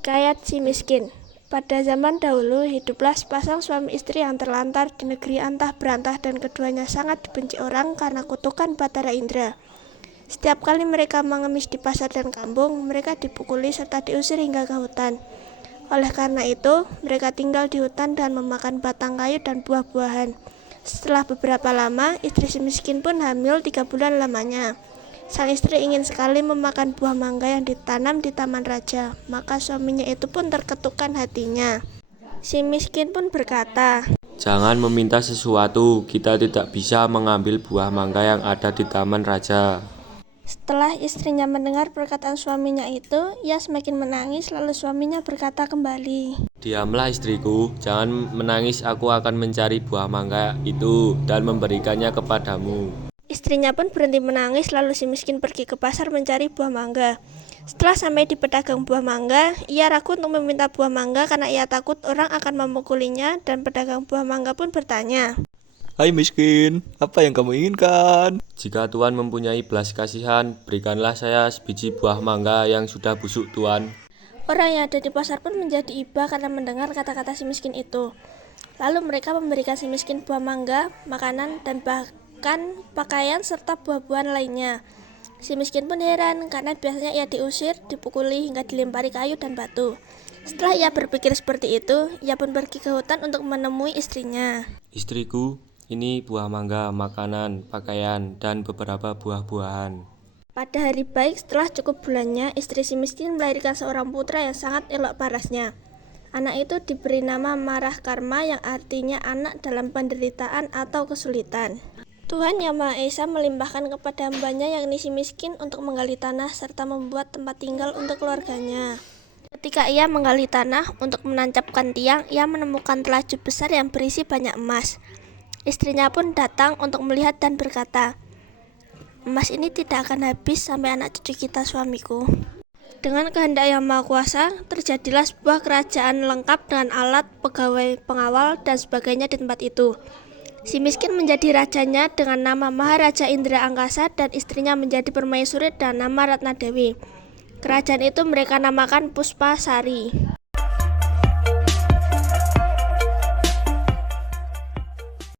Hikayat si miskin. Pada zaman dahulu, hiduplah sepasang suami istri yang terlantar di negeri antah berantah dan keduanya sangat dibenci orang karena kutukan Batara Indra. Setiap kali mereka mengemis di pasar dan kampung, mereka dipukuli serta diusir hingga ke hutan. Oleh karena itu, mereka tinggal di hutan dan memakan batang kayu dan buah-buahan. Setelah beberapa lama, istri si miskin pun hamil 3 bulan lamanya. Sang istri ingin sekali memakan buah mangga yang ditanam di taman raja, maka suaminya itu pun terketukkan hatinya. Si miskin pun berkata, "Jangan meminta sesuatu, kita tidak bisa mengambil buah mangga yang ada di taman raja." Setelah istrinya mendengar perkataan suaminya itu, ia semakin menangis, lalu suaminya berkata kembali, "Diamlah istriku, jangan menangis, aku akan mencari buah mangga itu dan memberikannya kepadamu." Istrinya pun berhenti menangis, lalu si miskin pergi ke pasar mencari buah mangga. Setelah sampai di pedagang buah mangga, ia ragu untuk meminta buah mangga karena ia takut orang akan memukulinya, dan pedagang buah mangga pun bertanya, Hai miskin, apa yang kamu inginkan? "Jika Tuan mempunyai belas kasihan, berikanlah saya sebiji buah mangga yang sudah busuk, Tuan." Orang yang ada di pasar pun menjadi iba karena mendengar kata-kata si miskin itu. Lalu mereka memberikan si miskin buah mangga, makanan, dan bahkan pakaian serta buah-buahan lainnya. Si miskin pun heran karena biasanya ia diusir, dipukuli hingga dilempari kayu dan batu. Setelah ia berpikir seperti itu, ia pun pergi ke hutan untuk menemui istrinya. "Istriku, ini buah mangga, makanan, pakaian, dan beberapa buah-buahan." Pada hari baik setelah cukup bulannya, istri si miskin melahirkan seorang putra yang sangat elok parasnya. Anak itu diberi nama Marah Karma yang artinya anak dalam penderitaan atau kesulitan. Tuhan Yang Maha Esa melimpahkan kepada hambanya yakni si miskin untuk menggali tanah serta membuat tempat tinggal untuk keluarganya. Ketika ia menggali tanah untuk menancapkan tiang, ia menemukan telaju besar yang berisi banyak emas. Istrinya pun datang untuk melihat dan berkata, "Emas ini tidak akan habis sampai anak cucu kita, suamiku." Dengan kehendak Yang Maha Kuasa, terjadilah sebuah kerajaan lengkap dengan alat, pegawai, pengawal, dan sebagainya di tempat itu. Si miskin menjadi rajanya dengan nama Maharaja Indra Angkasa dan istrinya menjadi permaisuri dengan nama Ratna Dewi. Kerajaan itu mereka namakan Puspasari.